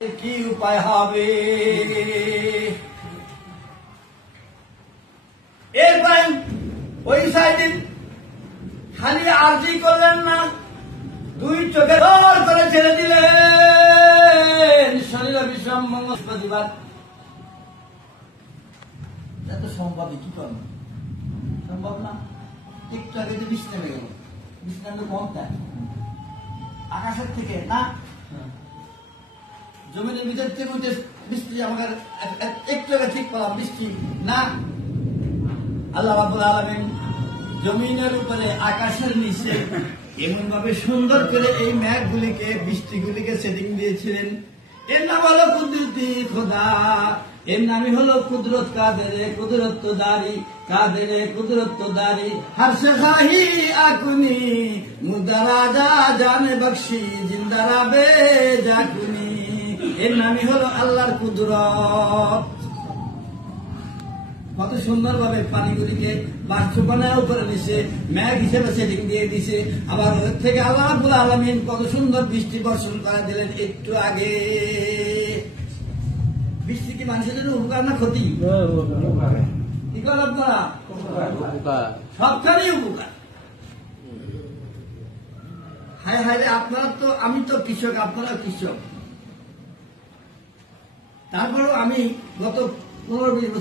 কি উপায় হবে? এরপরে ওই সাইডে খালি আরজি করলেন না, দুই চোখে জোর করে ছেড়ে দিলেন। শরীর বিশ্রাম বৃহস্পতিবার এত সম্ভব কি করবেন? সম্ভব না। একটু আগে যে বৃষ্টি নেমে গেল, বৃষ্টি নামলে কম দেয় আকাশের থেকে না, জমিনের ভিতর থেকে উঠে বৃষ্টি আমাদের একটু আগে ঠিক পেলাম বৃষ্টি না। আল্লাহ রাব্বুল আলামিন জমিনের উপরে আকাশের নিচে এমন ভাবে সুন্দর করে এই মেঘগুলিকে বৃষ্টিগুলিকে সেটিং দিয়েছিলেন। এর নাম হলো কুদরতি খোদা, এর নামই হলো কুদরত কাদেরে কুদরত দারি, কাদেরে কুদরত দারি হর সে খাহি আকুনি মুদারাজা জানে বখশি জিন্দারাবে জাকুনি। এর নামই হলো আল্লাহর কুদরত। কত সুন্দর ভাবে পানিগুলিকে বাষ্পকণায় উপরে দিছে, মেঘ হিসেবে সেটিং দিয়ে দিছে। আবার ওর থেকে আল্লাহ রাব্বুল আলামিন কত সুন্দর বৃষ্টি বর্ষণ করে দিলেন একটু আগে। বৃষ্টি কি মানুষের জন্য উপকার না ক্ষতি? কি করেন আপনারা? সবখানেই উপকার। হায় হায় রে, আপনারা তো, আমি তো কৃষক, আপনারা কৃষক। তারপরেও আমি গত 15-20